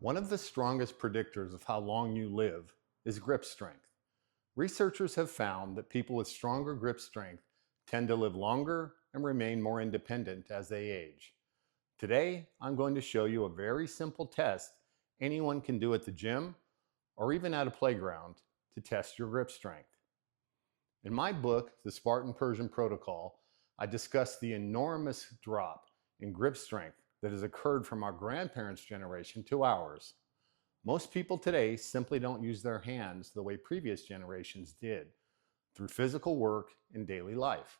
One of the strongest predictors of how long you live is grip strength. Researchers have found that people with stronger grip strength tend to live longer and remain more independent as they age. Today, I'm going to show you a very simple test anyone can do at the gym or even at a playground to test your grip strength. In my book, The Spartan-Persian Protocol, I discuss the enormous drop in grip strength that has occurred from our grandparents' generation to ours. Most people today simply don't use their hands the way previous generations did, through physical work in daily life.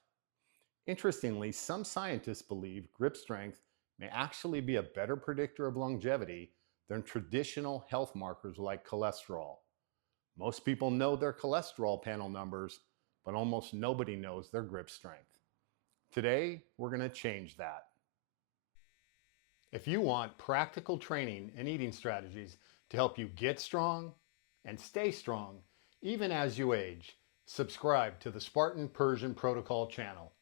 Interestingly, some scientists believe grip strength may actually be a better predictor of longevity than traditional health markers like cholesterol. Most people know their cholesterol panel numbers, but almost nobody knows their grip strength. Today, we're going to change that. If you want practical training and eating strategies to help you get strong and stay strong, even as you age, subscribe to the Spartan-Persian Protocol channel.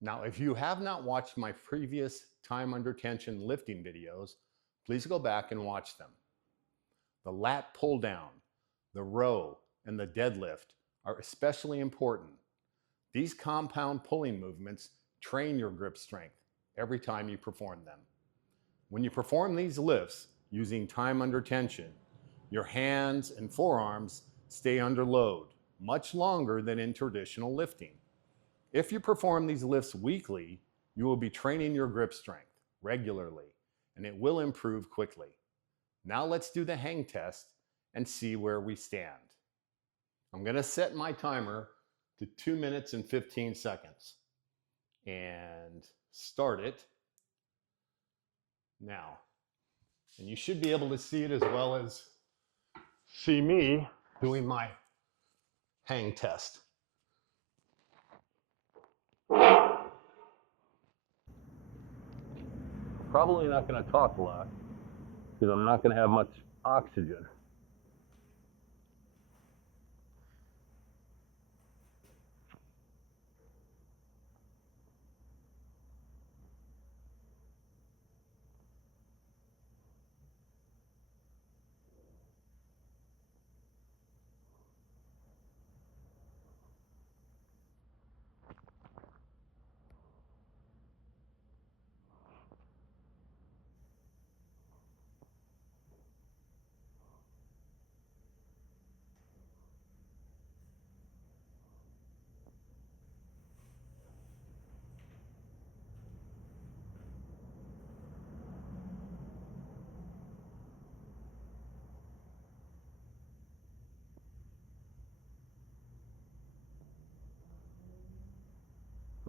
Now, if you have not watched my previous time under tension lifting videos, please go back and watch them. The lat pull down, the row, and the deadlift are especially important. These compound pulling movements train your grip strength every time you perform them. When you perform these lifts using time under tension, your hands and forearms stay under load much longer than in traditional lifting. If you perform these lifts weekly, you will be training your grip strength regularly, and it will improve quickly. Now let's do the hang test and see where we stand. I'm going to set my timer to 2 minutes and 15 seconds and start it now. And you should be able to see it as well as see me doing my hang test. Probably not going to talk a lot because I'm not going to have much oxygen.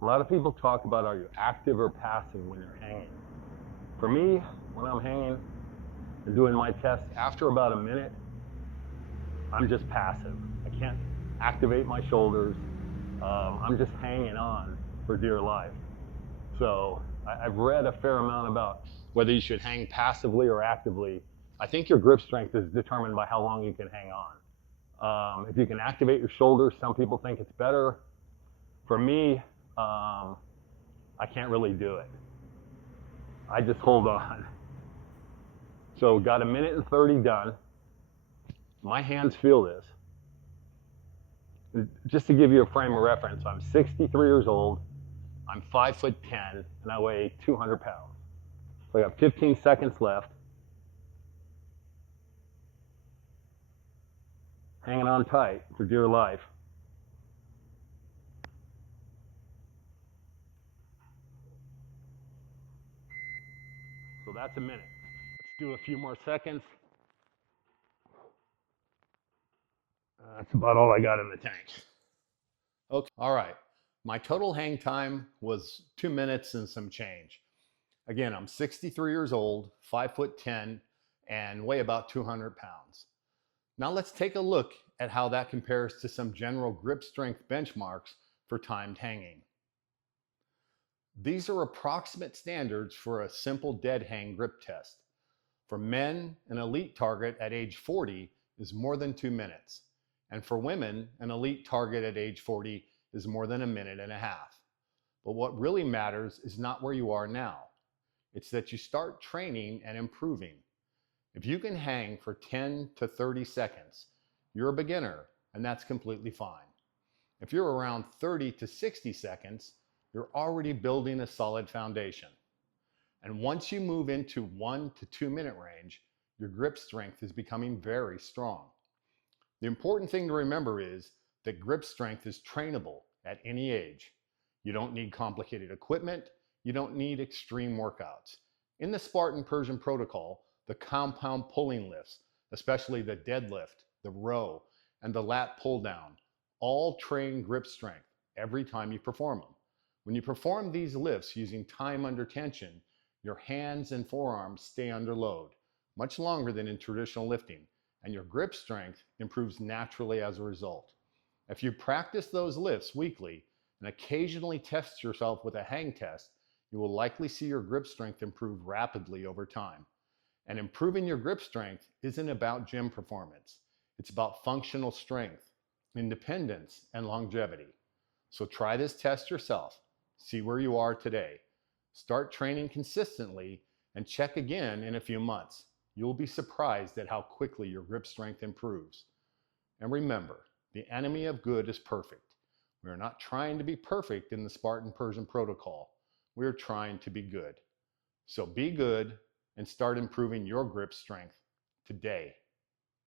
A lot of people talk about, are you active or passive when you're hanging? For me, when I'm hanging and doing my test, after about a minute, I'm just passive. I can't activate my shoulders. I'm just hanging on for dear life. So I've read a fair amount about whether you should hang passively or actively. I think your grip strength is determined by how long you can hang on. If you can activate your shoulders, some people think it's better. For me, I can't really do it. I just hold on. So got 1 minute and 30 done. My hands feel this. Just to give you a frame of reference, I'm 63 years old, I'm 5'10", and I weigh 200 pounds. So I got 15 seconds left. Hanging on tight for dear life. So that's 1 minute. Let's do a few more seconds. That's about all I got in the tank. Okay, all right. My total hang time was 2 minutes and some change. Again, I'm 63 years old, 5'10", and weigh about 200 pounds. Now let's take a look at how that compares to some general grip strength benchmarks for timed hanging. These are approximate standards for a simple dead hang grip test. For men, an elite target at age 40 is more than 2 minutes. And for women, an elite target at age 40 is more than 1.5 minutes. But what really matters is not where you are now. It's that you start training and improving. If you can hang for 10 to 30 seconds, you're a beginner, and that's completely fine. If you're around 30 to 60 seconds, you're already building a solid foundation. And once you move into 1 to 2 minute range, your grip strength is becoming very strong. The important thing to remember is that grip strength is trainable at any age. You don't need complicated equipment. You don't need extreme workouts. In the Spartan-Persian protocol, the compound pulling lifts, especially the deadlift, the row, and the lat pull-down, all train grip strength every time you perform them. When you perform these lifts using time under tension, your hands and forearms stay under load much longer than in traditional lifting, and your grip strength improves naturally as a result. If you practice those lifts weekly and occasionally test yourself with a hang test, you will likely see your grip strength improve rapidly over time. And improving your grip strength isn't about gym performance. It's about functional strength, independence, and longevity. So try this test yourself. See where you are today. Start training consistently and check again in a few months. You'll be surprised at how quickly your grip strength improves. And remember, the enemy of good is perfect. We are not trying to be perfect in the Spartan-Persian protocol. We are trying to be good. So be good and start improving your grip strength today.